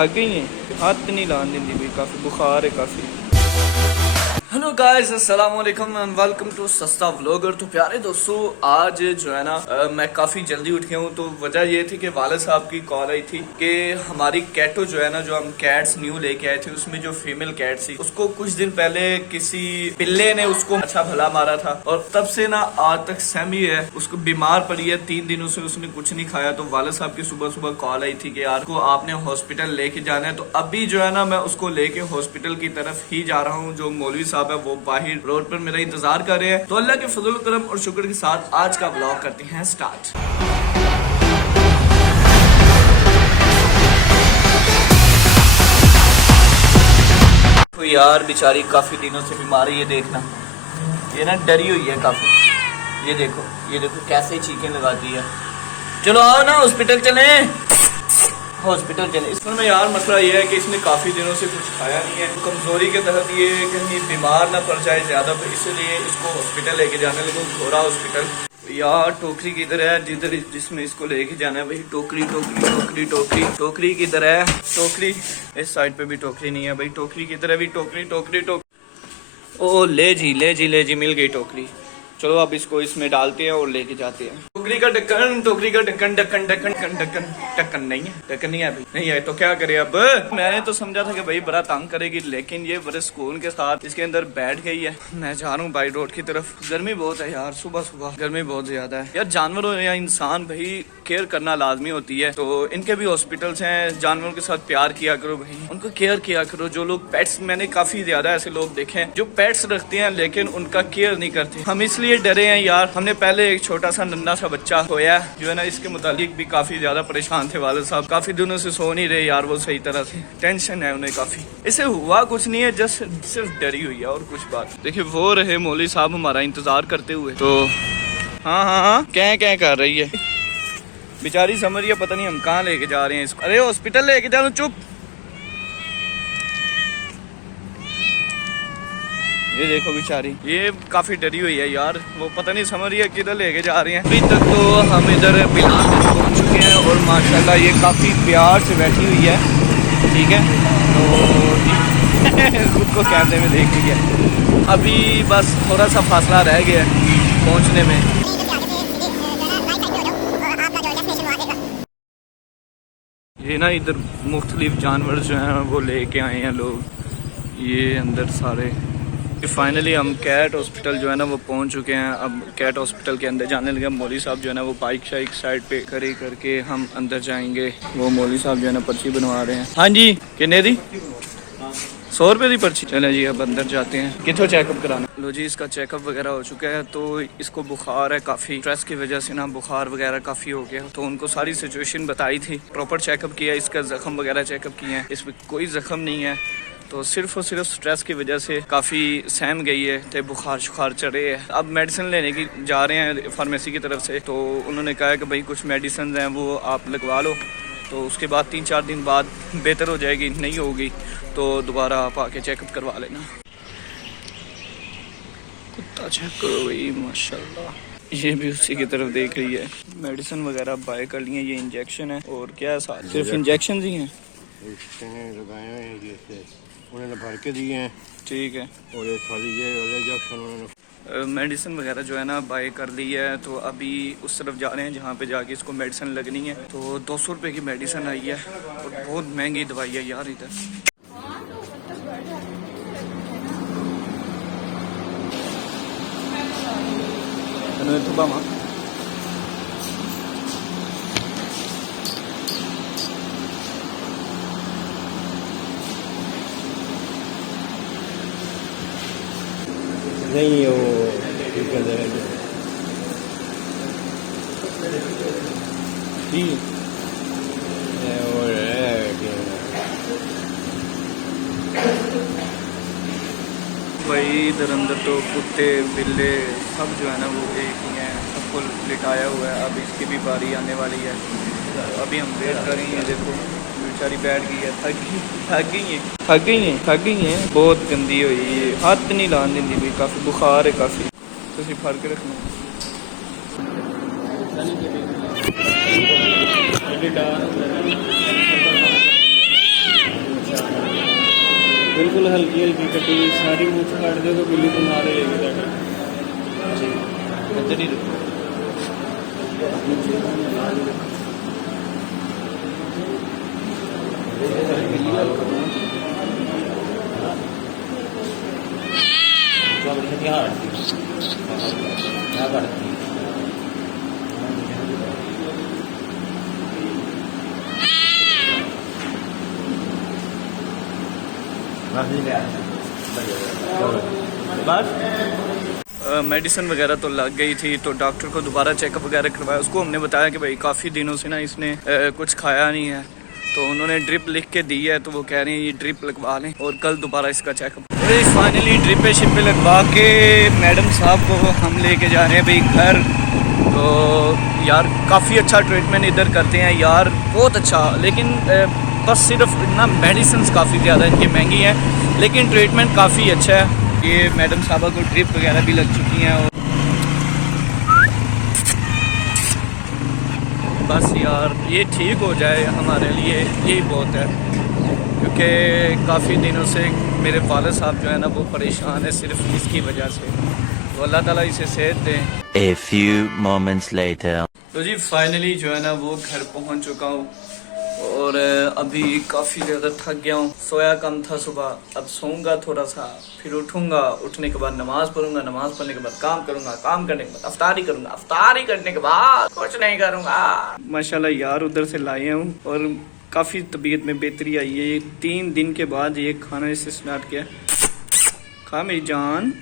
थक गई हैं, हाथ नहीं लान देंदी भाई, काफ़ी बुखार है काफ़ी। हेलो गाइस, अस्सलाम वालेकुम एंड वेलकम टू सस्ता व्लॉगर। तो प्यारे दोस्तों, आज जो है ना मैं काफ़ी जल्दी उठ गया हूँ। तो वजह ये थी कि वालिद साहब की कॉल आई थी कि हमारी कैटो जो है ना, जो हम कैट्स न्यू लेके आए थे, उसमें जो फीमेल कैट थी उसको कुछ दिन पहले किसी पिल्ले ने उसको अच्छा भला मारा था और तब से ना आज तक सहमी है, उसको बीमार पड़ी है। 3 दिनों से उसने कुछ नहीं खाया। तो वालिद साहब की सुबह सुबह कॉल आई थी कि यार को आपने हॉस्पिटल लेके जाना है। तो अभी जो है ना मैं उसको लेके हॉस्पिटल की तरफ ही जा रहा हूँ। जो मौलवी साहब है वो बाहर रोड पर मेरा इंतजार कर रहे हैं। तो अल्लाह के फजल करम और शुक्र के साथ आज का ब्लॉग करते हैं स्टार्ट। तो यार बेचारी काफी दिनों से बीमार है, ये देखना, ये ना डरी हुई है काफी। ये देखो कैसे चीखें लगाती है। चलो आओ ना हॉस्पिटल चले, हॉस्पिटल चले। इसमें यार मसला ये है कि इसने काफ़ी दिनों से कुछ खाया नहीं है। तो कमज़ोरी के तहत ये कहीं बीमार ना पड़ जाए ज़्यादा, तो इसलिए इसको हॉस्पिटल लेके जाने लगे, घोड़ा हॉस्पिटल। यार टोकरी किधर है, जिधर जिसमें इसको लेके जाना है भाई। टोकरी टोकरी टोकरी टोकरी टोकरी किधर है? टोकरी इस साइड पे भी टोकरी नहीं है भाई। टोकरी किधर है भाई? टोकरी टोकरी टोकरी। ओ ले जी मिल गई टोकरी। चलो अब इसको इसमें डालते हैं और लेके जाते हैं। टोकरी का ढक्कन, टोकरी का ढक्कन, ढक्कन ढक्कन ढक्कन ढक्कन नहीं है, ढक्कन नहीं है अभी, नहीं है तो क्या करे अब। मैंने तो समझा था कि भाई बड़ा तंग करेगी, लेकिन ये बड़े सुकून के साथ इसके अंदर बैठ गई है। मैं जा रहा हूँ बाई रोड की तरफ। गर्मी बहुत है यार, सुबह सुबह गर्मी बहुत ज्यादा है यार। जानवरों या इंसान भाई केयर करना लाजमी होती है। तो इनके भी हॉस्पिटल्स हैं, जानवरों के साथ प्यार किया करो भाई, उनको केयर किया करो। जो लोग पेट्स, मैंने काफी ज्यादा ऐसे लोग देखे हैं जो पेट्स रखते हैं लेकिन उनका केयर नहीं करते। हम इसलिए डरे हैं यार। हमने पहले एक छोटा सा नन्हा सा बच्चा होया जो है ना, इसके मुतालिक भी काफी ज्यादा परेशान थे वालिद साहब। काफी दिनों से सो नहीं रहे यार वो सही तरह से, टेंशन है उन्हें काफी। इसे हुआ कुछ नहीं है, जस्ट सिर्फ डरी हुई है और कुछ बात। देखिए वो रहे मौलवी साहब हमारा इंतजार करते हुए। तो हाँ क्या कर रही है बेचारी, समझ रही है पता नहीं हम कहाँ लेके जा रहे हैं इसको। अरे हॉस्पिटल लेके जा रहा, चुप। ये देखो बेचारी, ये काफी डरी हुई है यार। वो पता नहीं समझ रही है किधर लेके जा रहे हैं। अभी तक तो हम इधर बिलाल में पहुंच चुके हैं और माशाल्लाह ये काफी प्यार से बैठी हुई है। ठीक है, तो खुद को कैमरे में देख रही है। अभी बस थोड़ा सा फासला रह गया है पहुंचने में। ये ना इधर मुख्तलिफ जानवर जो हैं वो लेके आए हैं लोग, ये अंदर सारे। फाइनली हम कैट हॉस्पिटल जो है ना वो पहुंच चुके हैं। अब कैट हॉस्पिटल के अंदर जाने लगे। मौलवी साहब जो है ना वो बाइक शाइक साइड पे खड़ी करके हम अंदर जाएंगे। वो मौलवी साहब जो है ना पर्ची बनवा रहे हैं। हाँ जी, कितने दी? 100 रुपये की पर्ची। चले जी अब अंदर जाते हैं। कितों चेकअप कराना? लो जी, इसका चेकअप वगैरह हो चुका है। तो इसको बुखार है काफ़ी, स्ट्रेस की वजह से ना बुखार वगैरह काफ़ी हो गया। तो उनको सारी सिचुएशन बताई थी, प्रॉपर चेकअप किया, इसका जख्म वगैरह चेकअप किए हैं, इसमें कोई जख्म नहीं है। तो सिर्फ और सिर्फ स्ट्रेस की वजह से काफ़ी सहम गई है, तो बुखार शुखार चढ़े है। अब मेडिसिन लेने की जा रहे हैं फार्मेसी की तरफ से। तो उन्होंने कहा कि भाई कुछ मेडिसिन हैं वो आप लगवा लो, तो उसके बाद 3-4 दिन बाद बेहतर हो जाएगी। नहीं होगी तो दोबारा आप आके चेकअप करवा लेना। कुत्ता चेक करो भाई माशाल्लाह। ये भी उसी की तरफ देख रही है। मेडिसिन वगैरह बाय कर लिए। ये इंजेक्शन है और क्या है साथ? सिर्फ इंजेक्शन ही हैं, उन्होंने भर के दिए हैं। ठीक है, और ये खाली ये इंजेक्शन उन्होंने मेडिसिन वगैरह जो है ना बाय कर ली है। तो अभी उस तरफ जा रहे हैं जहाँ पे जाके इसको मेडिसिन लगनी है। तो 200 रुपये की मेडिसिन आई है और बहुत महंगी दवाई है यार इधर। नहीं वो भाई इधर अंदर तो कुत्ते बिल्ले सब जो है ना वो एक ही हैं, सबको लिटाया हुआ है। अब इसकी भी बारी आने वाली है। तो अभी हम वेट कर रहे हैं। देखो बेचारी बैठ गई है, थक गई है। बहुत गंदी हुई है, हाथ नहीं लान देंदी भाई, काफ़ी बुखार है काफ़ी। तो फर के रखना। बिल्कुल हल्की हल्की कटी सारी मूछ काट दे तो बिल्ली तो मारे लेगी जाकर। इधर ही रुको। मेडिसिन वगैरह तो लग गई थी, तो डॉक्टर को दोबारा चेकअप वगैरह करवाया। उसको हमने बताया कि भाई काफ़ी दिनों से ना इसने कुछ खाया नहीं है, तो उन्होंने ड्रिप लिख के दी है, तो वो कह रहे हैं ये ड्रिप लगवा लें और कल दोबारा इसका चेकअप। फाइनली ड्रिप शिप लगवा के मैडम साहब को हम लेके जा रहे हैं भाई घर। तो यार काफ़ी अच्छा ट्रीटमेंट इधर करते हैं यार, बहुत अच्छा। लेकिन बस सिर्फ ना मेडिसिन काफ़ी ज़्यादा इनकी महंगी हैं, लेकिन ट्रीटमेंट काफ़ी अच्छा है। ये मैडम साहबा को ड्रिप वगैरह भी लग चुकी हैं। और बस यार ये ठीक हो जाए हमारे लिए यही बहुत है, क्योंकि काफ़ी दिनों से मेरे वाले साहब जो है ना वो परेशान है सिर्फ इसकी वजह से। तो अल्लाह ताला इसे सेहत दें। A few moments later. तो जी फाइनली जो है ना वो घर पहुंच चुका हूँ और अभी काफ़ी ज़्यादा थक गया हूँ। सोया कम था सुबह, अब सोऊंगा थोड़ा सा, फिर उठूंगा, उठने के बाद नमाज़ पढ़ूंगा, नमाज़ पढ़ने के बाद काम करूंगा, काम करने के बाद अफ्तारी करूंगा, अफ्तारी करने के बाद कुछ नहीं करूंगा। माशाल्लाह यार उधर से लाए हूँ और काफ़ी तबीयत में बेहतरी आई है। ये 3 दिन के बाद ये खाना इसे स्टार्ट किया। खा मेरी जान,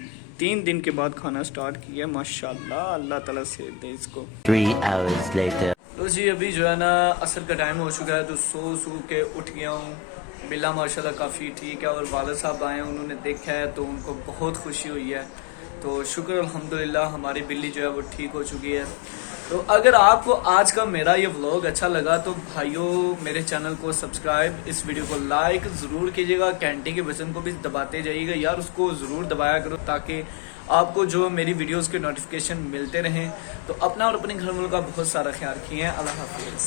3 दिन के बाद खाना स्टार्ट किया माशाल्लाह, अल्लाह ताला से दे इसको। 3 hours later. तो जी अभी जो है ना असर का टाइम हो चुका है, तो सो के उठ गया हूँ। बिल्ला माशाल्लाह काफ़ी ठीक है और वालिद साहब आए हैं, उन्होंने देखा है तो उनको बहुत खुशी हुई है। तो शुक्र अल्हम्दुलिल्लाह हमारी बिल्ली जो है वो ठीक हो चुकी है। तो अगर आपको आज का मेरा ये व्लॉग अच्छा लगा तो भाइयों मेरे चैनल को सब्सक्राइब, इस वीडियो को लाइक ज़रूर कीजिएगा, घंटे के बटन को भी दबाते जाइएगा यार, उसको ज़रूर दबाया करो ताकि आपको जो मेरी वीडियोस के नोटिफिकेशन मिलते रहें। तो अपना और अपने घर वालों का बहुत सारा ख्याल रखिए। अल्लाह हाफिज़।